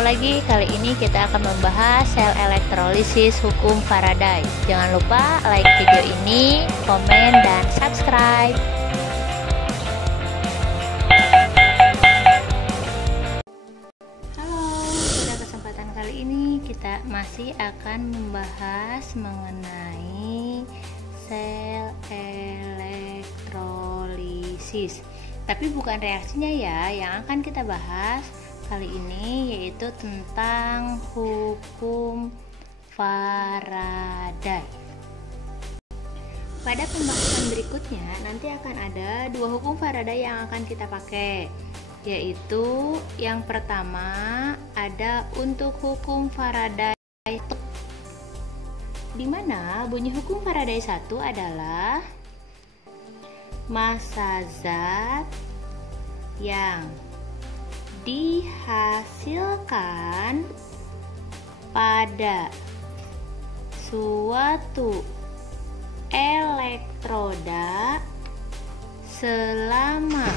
Ketemu lagi, kali ini kita akan membahas sel elektrolisis hukum Faraday. Jangan lupa like video ini, komen, dan subscribe. Halo, pada kesempatan kali ini kita masih akan membahas mengenai sel elektrolisis. Tapi bukan reaksinya ya, yang akan kita bahas kali ini yaitu tentang hukum Faraday. Pada pembahasan berikutnya nanti akan ada dua hukum Faraday yang akan kita pakai, yaitu yang pertama ada untuk hukum Faraday, di mana bunyi hukum Faraday 1 adalah massa zat yang dihasilkan pada suatu elektroda selama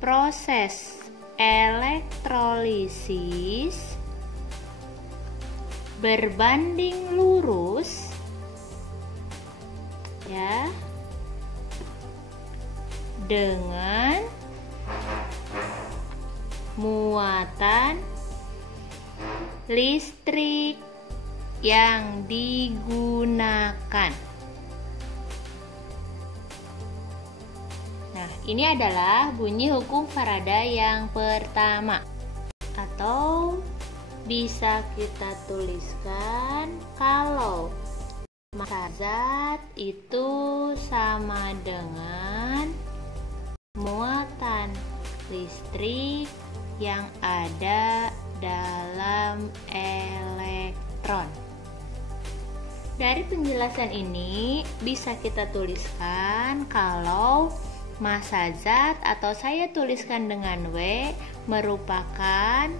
proses elektrolisis berbanding lurus ya dengan muatan listrik yang digunakan. Nah, ini adalah bunyi hukum Faraday yang pertama, atau bisa kita tuliskan kalau massa zat itu sama dengan muatan listrik yang ada dalam elektron. Dari penjelasan ini bisa kita tuliskan kalau massa zat, atau saya tuliskan dengan W, merupakan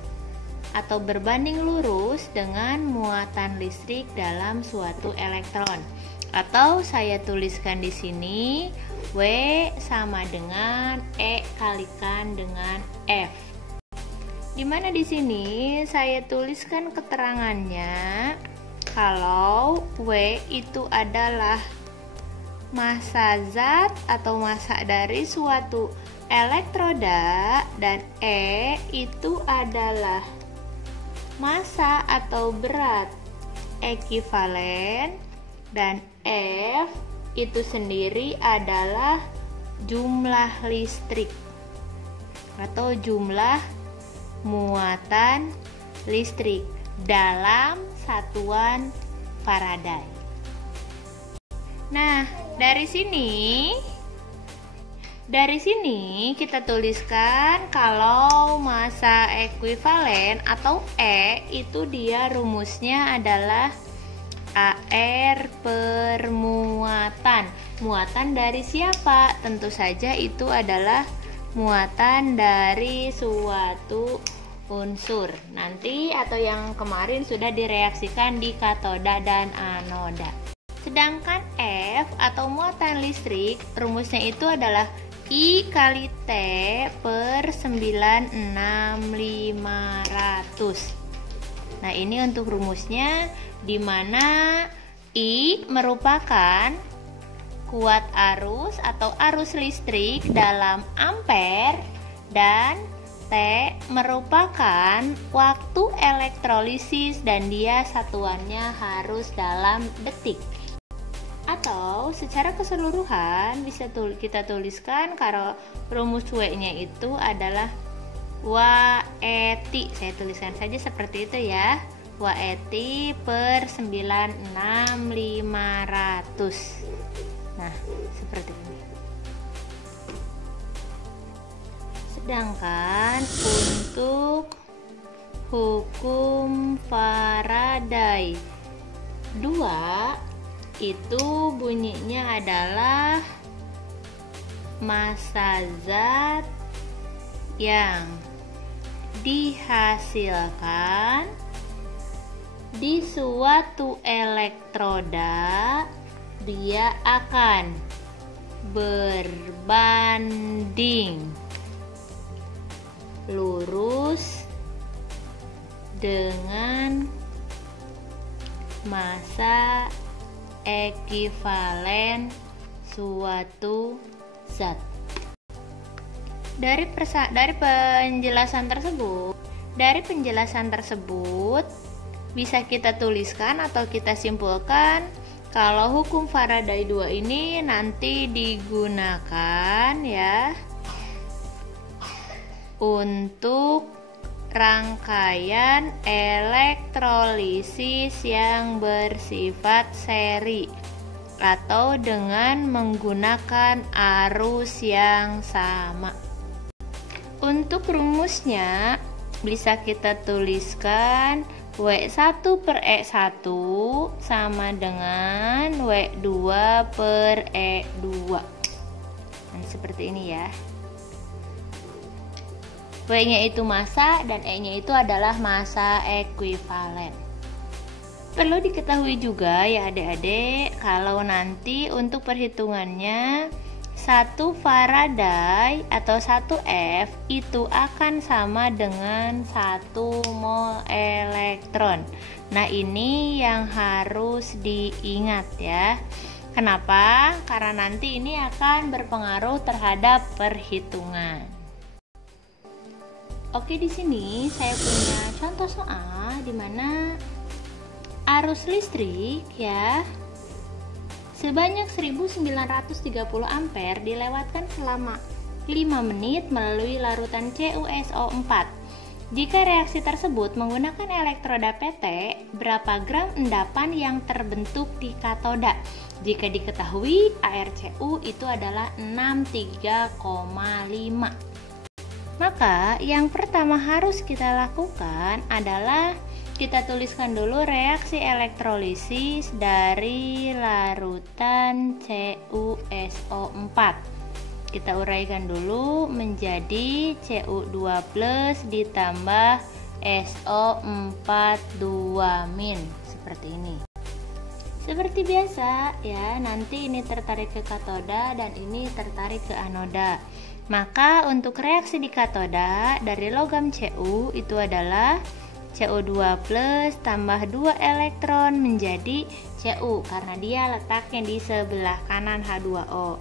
atau berbanding lurus dengan muatan listrik dalam suatu elektron. Atau saya tuliskan di sini W sama dengan E kalikan dengan F. Dimana di sini saya tuliskan keterangannya kalau W itu adalah massa zat atau massa dari suatu elektroda, dan E itu adalah massa atau berat ekivalen, dan F itu sendiri adalah jumlah listrik atau jumlah muatan listrik dalam satuan Faraday. Nah, dari sini kita tuliskan kalau massa ekivalen atau E itu dia rumusnya adalah AR per muatan. Muatan dari siapa? Tentu saja itu adalah muatan dari suatu unsur. Nanti atau yang kemarin sudah direaksikan di katoda dan anoda. Sedangkan F atau muatan listrik rumusnya itu adalah I kali T per 96500. Nah, ini untuk rumusnya, di mana I merupakan kuat arus atau arus listrik dalam ampere, dan T merupakan waktu elektrolisis dan dia satuannya harus dalam detik. Atau secara keseluruhan bisa kita tuliskan kalau rumus W-nya itu adalah WET. Saya tuliskan saja seperti itu ya. WET per 96500. Nah, seperti ini. Sedangkan untuk hukum Faraday 2 itu bunyinya adalah massa zat yang dihasilkan di suatu elektroda, dia akan berbanding lurus dengan massa ekivalen suatu zat. Dari penjelasan tersebut bisa kita tuliskan atau kita simpulkan kalau hukum Faraday 2 ini nanti digunakan ya untuk rangkaian elektrolisis yang bersifat seri atau dengan menggunakan arus yang sama. Untuk rumusnya bisa kita tuliskan W1 per E1 sama dengan W2 per E2. Nah, seperti ini ya. W-nya itu massa dan E-nya itu adalah massa ekuivalen. Perlu diketahui juga ya adik-adik, kalau nanti untuk perhitungannya 1 Faraday atau 1 F itu akan sama dengan 1 mol elektron. Nah, ini yang harus diingat ya. Kenapa? Karena nanti ini akan berpengaruh terhadap perhitungan. Oke, di sini saya punya contoh soal di mana arus listrik ya sebanyak 1930 ampere dilewatkan selama 5 menit melalui larutan CuSO4. Jika reaksi tersebut menggunakan elektroda PT, berapa gram endapan yang terbentuk di katoda? Jika diketahui ArCu itu adalah 63,5. Maka yang pertama harus kita lakukan adalah kita tuliskan dulu reaksi elektrolisis dari larutan CuSO4. Kita uraikan dulu menjadi Cu2+ ditambah SO42- seperti ini. Seperti biasa ya, nanti ini tertarik ke katoda dan ini tertarik ke anoda. Maka untuk reaksi di katoda dari logam Cu itu adalah Cu2+ tambah 2 elektron menjadi Cu karena dia letaknya di sebelah kanan H2O.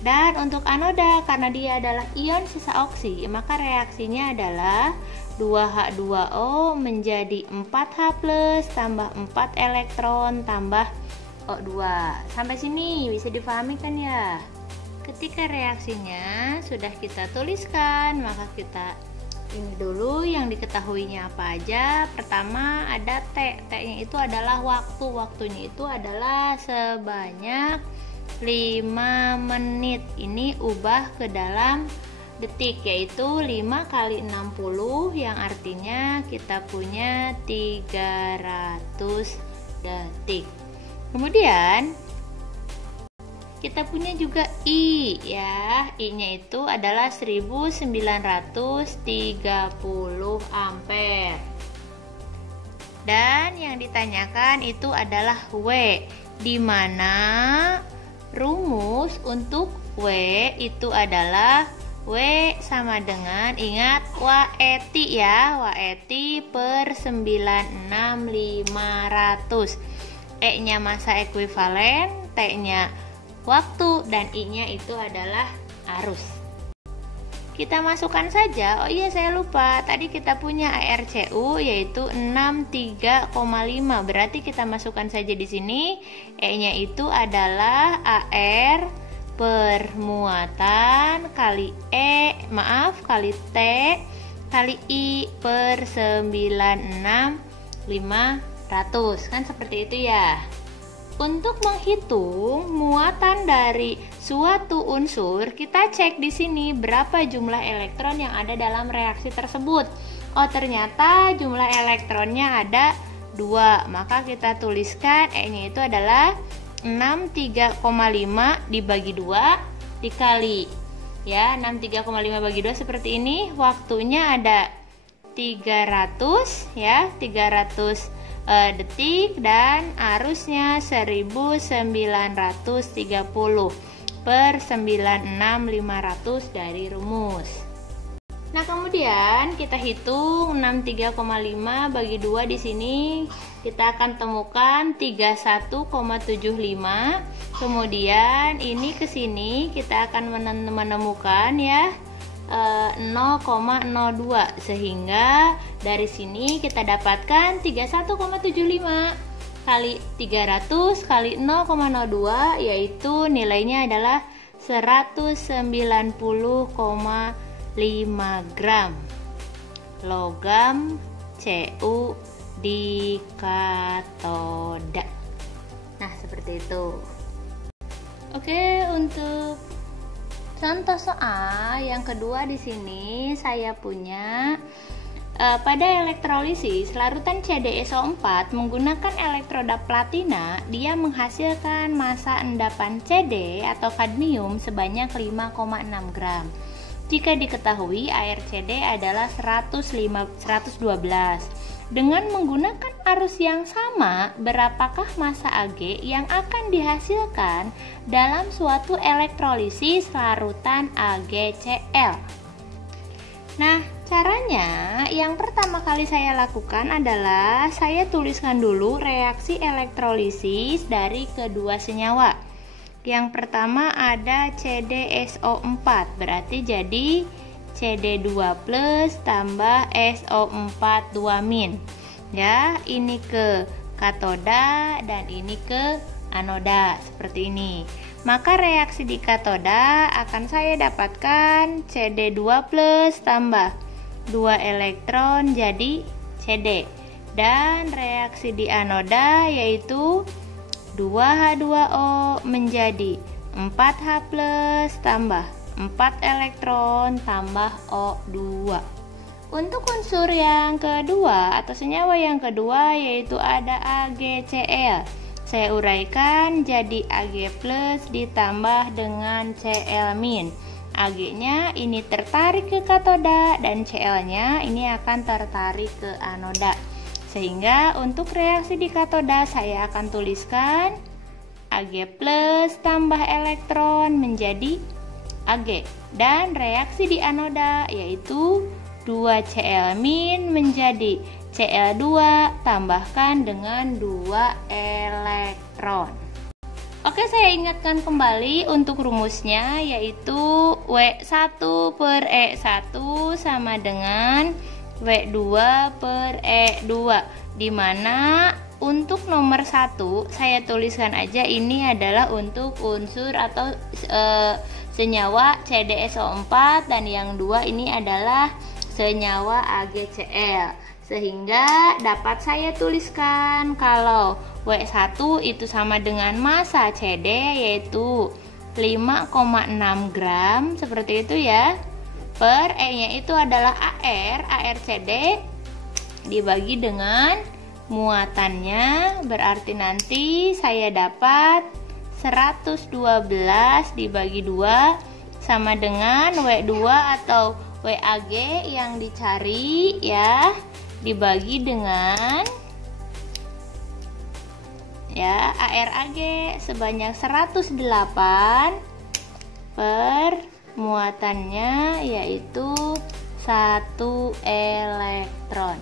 Dan untuk anoda karena dia adalah ion sisa oksi, maka reaksinya adalah 2H2O menjadi 4H+ tambah 4 elektron tambah O2. Sampai sini bisa dipahami kan ya? Ketika reaksinya sudah kita tuliskan, maka kita ini dulu yang diketahuinya apa aja. Pertama ada T. T-nya itu adalah waktu. Waktunya itu adalah sebanyak 5 menit. Ini ubah ke dalam detik, yaitu 5 kali 60 yang artinya kita punya 300 detik. Kemudian kita punya juga I ya. I-nya itu adalah 1930 ampere. Dan yang ditanyakan itu adalah W, di mana rumus untuk W itu adalah W sama dengan, ingat, WET ya, WET per 96500. E-nya massa ekuivalen, T-nya waktu, dan I-nya itu adalah arus. Kita masukkan saja. Oh iya, saya lupa. Tadi kita punya ArCu yaitu 63,5. Berarti kita masukkan saja di sini. E-nya itu adalah Ar per muatan kali kali T kali I per 96500. Kan seperti itu ya. Untuk menghitung muatan dari suatu unsur, kita cek di sini berapa jumlah elektron yang ada dalam reaksi tersebut. Oh, ternyata jumlah elektronnya ada 2. Maka kita tuliskan E-nya itu adalah 63,5 dibagi 2 dikali ya, 63,5 bagi 2 seperti ini. Waktunya ada 300 ya, 300 detik, dan arusnya 1930 per 96500 dari rumus. Nah, kemudian kita hitung 63,5 bagi 2 di sini kita akan temukan 31,75. Kemudian ini ke sini kita akan menemukan ya 0,02, sehingga dari sini kita dapatkan 31,75 kali 300 kali 0,02, yaitu nilainya adalah 190,5 gram logam Cu di katoda. Nah, seperti itu. Oke, untuk contoh soal yang kedua di sini saya punya pada elektrolisis larutan CdSO4 menggunakan elektroda platina, dia menghasilkan massa endapan Cd atau kadmium sebanyak 5,6 gram. Jika diketahui air Cd adalah 112. Dengan menggunakan arus yang sama, berapakah massa Ag yang akan dihasilkan dalam suatu elektrolisis larutan AgCl? Nah, caranya yang pertama kali saya lakukan adalah saya tuliskan dulu reaksi elektrolisis dari kedua senyawa. Yang pertama ada CdSO4, berarti jadi Cd2 plus tambah SO4 2-. Ya, ini ke katoda dan ini ke anoda, seperti ini. Maka reaksi di katoda akan saya dapatkan Cd2 plus tambah 2 elektron jadi Cd. Dan reaksi di anoda yaitu 2H2O menjadi 4H plus tambah 4 elektron tambah O2. Untuk unsur yang kedua atau senyawa yang kedua yaitu ada AgCl. Saya uraikan jadi Ag plus ditambah dengan Cl-. Ag-nya ini tertarik ke katoda dan Cl-nya ini akan tertarik ke anoda. Sehingga untuk reaksi di katoda saya akan tuliskan Ag plus tambah elektron menjadi Ag. Dan reaksi di anoda yaitu 2Cl- menjadi Cl2 tambahkan dengan 2 elektron. Oke, saya ingatkan kembali untuk rumusnya yaitu W1 per E1 sama dengan W2 per E2, dimana untuk nomor 1 saya tuliskan aja ini adalah untuk unsur atau senyawa CdSO4 dan yang 2 ini adalah senyawa AgCl, sehingga dapat saya tuliskan kalau W1 itu sama dengan massa Cd yaitu 5,6 gram seperti itu ya, per E nya itu adalah AR Cd dibagi dengan muatannya, berarti nanti saya dapat 112 dibagi 2 sama dengan W2 atau WAG yang dicari ya, dibagi dengan ya ARAG sebanyak 108 per muatannya yaitu 1 elektron.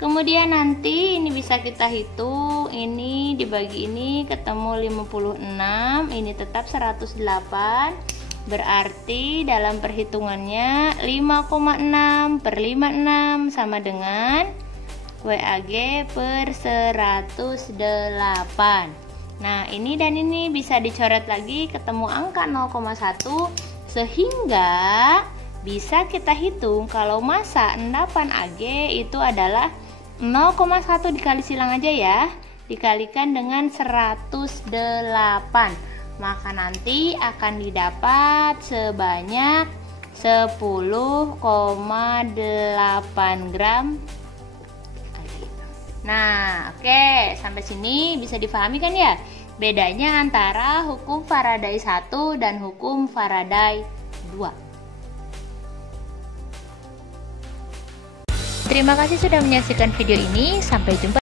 Kemudian nanti ini bisa kita hitung, ini dibagi ini ketemu 56, ini tetap 108, berarti dalam perhitungannya 5,6 per 56 sama dengan WAG per 108. Nah, ini dan ini bisa dicoret lagi ketemu angka 0,1, sehingga bisa kita hitung kalau massa endapan Ag itu adalah 0,1 dikali silang aja ya, dikalikan dengan 108, maka nanti akan didapat sebanyak 10,8 gram. Nah, oke, sampai sini bisa difahami kan ya bedanya antara hukum Faraday 1 dan hukum Faraday 2. Terima kasih sudah menyaksikan video ini, sampai jumpa